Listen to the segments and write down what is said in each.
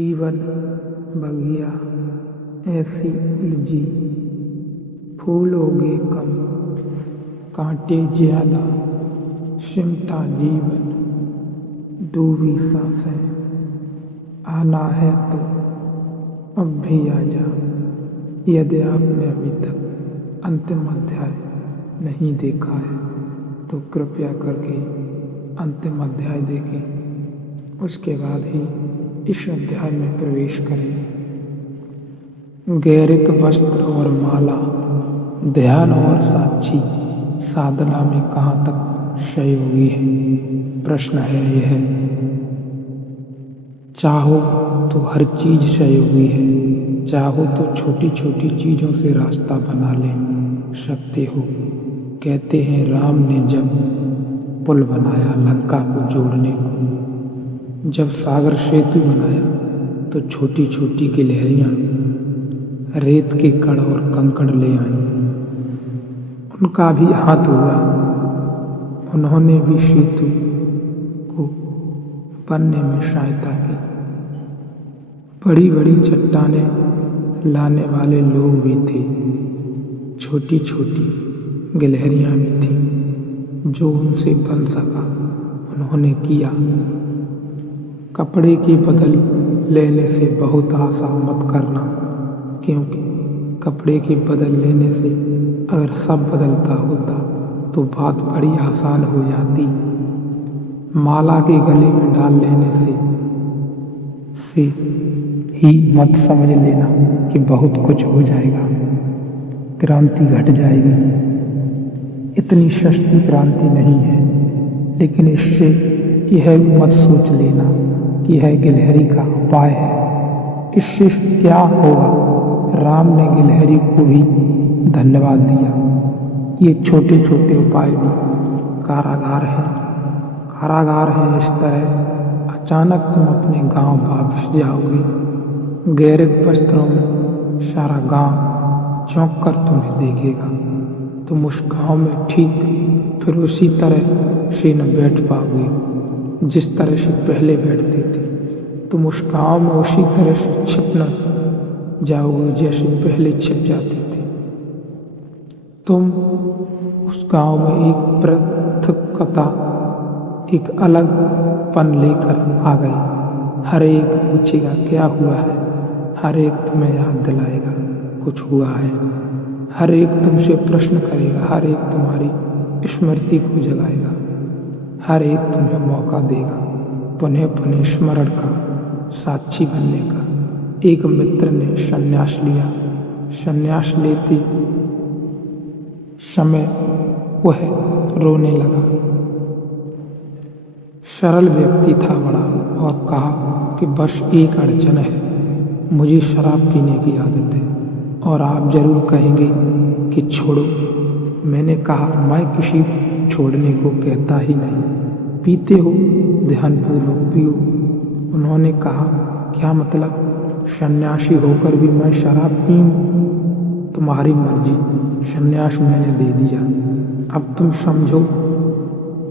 जीवन बगिया ऐसी उलझी, फूल उगे कम, कांटे ज्यादा, सिमटा जीवन, डूबी सांसें। आना है तो अब भी आ जा, यदि आपने अभी तक अंतिम अध्याय नहीं देखा है तो कृपया करके अंतिम अध्याय देखें, उसके बाद ही इस अध्याय में प्रवेश करें। गैरिक वस्त्र और माला, ध्यान और साक्षी, साधना में कहाँ तक सहयोगी है? प्रश्न है यह। चाहो तो हर चीज सहयोगी है, चाहो तो छोटी छोटी चीजों से रास्ता बना ले सकते हो। कहते हैं राम ने जब पुल बनाया लंका को जोड़ने को, जब सागर सेतु बनाया तो छोटी छोटी गिलहरियां रेत के कण और कंकड़ ले आईं। उनका भी हाथ हुआ, उन्होंने भी सेतु को बनने में सहायता की। बड़ी बड़ी चट्टानें लाने वाले लोग भी थे, छोटी छोटी गिलहरियां भी थीं। जो उनसे बन सका उन्होंने किया। कपड़े की बदल लेने से बहुत आशा मत करना, क्योंकि कपड़े की बदल लेने से अगर सब बदलता होता तो बात बड़ी आसान हो जाती। माला के गले में डाल लेने से ही मत समझ लेना कि बहुत कुछ हो जाएगा, क्रांति घट जाएगी। इतनी सस्ती क्रांति नहीं है, लेकिन इससे यह भी मत सोच लेना कि यह गिलहरी का उपाय है। इससे क्या होगा? राम ने गिलहरी को भी धन्यवाद दिया। ये छोटे छोटे उपाय भी कारागार हैं। इस तरह अचानक तुम अपने गांव वापस जाओगे। गैरिक वस्त्रों में सारा गांव चौंक कर तुम्हें देखेगा। तुम उस गांव में ठीक फिर उसी तरह से न बैठ पाओगे जिस तरह से पहले बैठते थे। तुम उस गांव में उसी तरह से छिप न जाओगे जैसे पहले छिप जाते थे। तुम उस गांव में एक पृथकता, एक अलगपन लेकर आ गए। हर एक पूछेगा क्या हुआ है, हर एक तुम्हें याद दिलाएगा कुछ हुआ है, हर एक तुमसे प्रश्न करेगा, हर एक तुम्हारी स्मृति को जगाएगा, हर एक तुम्हें मौका देगा पुनः पुनः स्मरण का, साक्षी बनने का। एक मित्र ने संन्यास लिया। संन्यास लेते समय वह रोने लगा। सरल व्यक्ति था बड़ा, और कहा कि बस एक अड़चन है, मुझे शराब पीने की आदत है और आप जरूर कहेंगे कि छोड़ो। मैंने कहा मैं किसी छोड़ने को कहता ही नहीं, पीते हो ध्यानपूर्वक पियो। उन्होंने कहा क्या मतलब? सन्यासी होकर भी मैं शराब पीऊं? तुम्हारी मर्जी, सन्यास मैंने दे दिया, अब तुम समझो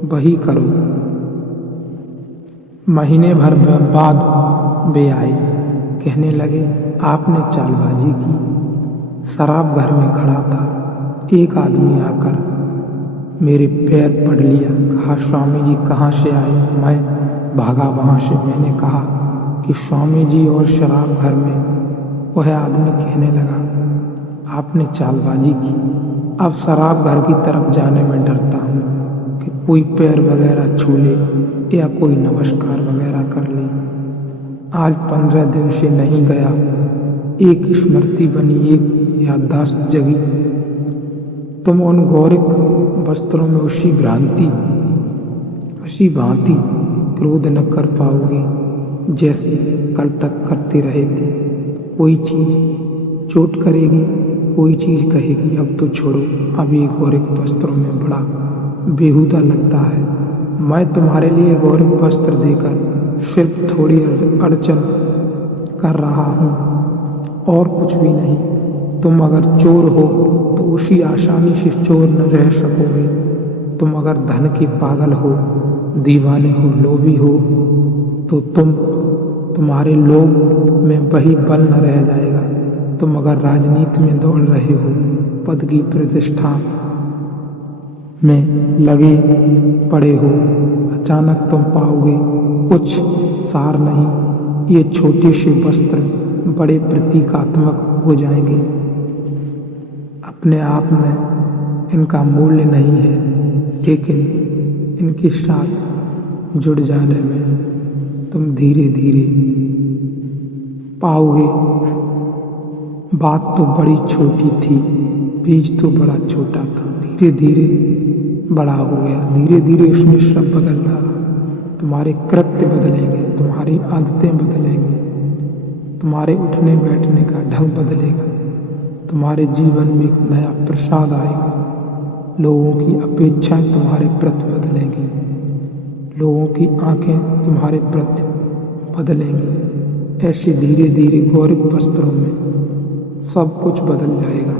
वही करो। महीने भर बाद वे आए, कहने लगे आपने चालबाजी की। शराब घर में खड़ा था। एक आदमी आकर मेरे पैर पड़ लिया, कहा स्वामी जी कहाँ से आए? मैं भागा वहाँ से। मैंने कहा कि स्वामी जी और शराब घर में। वह आदमी कहने लगा आपने चालबाजी की, अब शराब घर की तरफ जाने में डरता हूँ कि कोई पैर वगैरह छू ले या कोई नमस्कार वगैरह कर ले। आज 15 दिन से नहीं गया। एक स्मृति बनी, एक याददाश्त जगी। तुम उन गौरिक वस्त्रों में उसी भांति क्रोध न कर पाओगे जैसे कल तक करते रहे थे। कोई चीज चोट करेगी, कोई चीज कहेगी अब तो छोड़ो। अब ये गौरिक वस्त्रों में बड़ा बेहुदा लगता है। मैं तुम्हारे लिए गौरिक वस्त्र देकर सिर्फ थोड़ी अड़चन कर रहा हूँ और कुछ भी नहीं। तुम अगर चोर हो तो उसी आसानी से चोर न रह सकोगे। तुम अगर धन के पागल हो, दीवाने हो, लोभी हो तो तुम्हारे लोभ में वही बल न रह जाएगा। तुम अगर राजनीति में दौड़ रहे हो, पद की प्रतिष्ठा में लगे पड़े हो, अचानक तुम पाओगे कुछ सार नहीं। ये छोटे से वस्त्र बड़े प्रतीकात्मक हो जाएंगे। अपने आप में इनका मूल्य नहीं है, लेकिन इनके साथ जुड़ जाने में तुम धीरे धीरे पाओगे बात तो बड़ी छोटी थी, बीज तो बड़ा छोटा था, धीरे धीरे बड़ा हो गया। धीरे धीरे उसमें सब बदल डाला। तुम्हारे कृत्य बदलेंगे, तुम्हारी आदतें बदलेंगी, तुम्हारे उठने बैठने का ढंग बदलेगा, तुम्हारे जीवन में एक नया प्रसाद आएगा। लोगों की अपेक्षाएं तुम्हारे प्रति बदलेंगी, लोगों की आंखें तुम्हारे प्रति बदलेंगी। ऐसे धीरे धीरे गौरिक वस्त्रों में सब कुछ बदल जाएगा।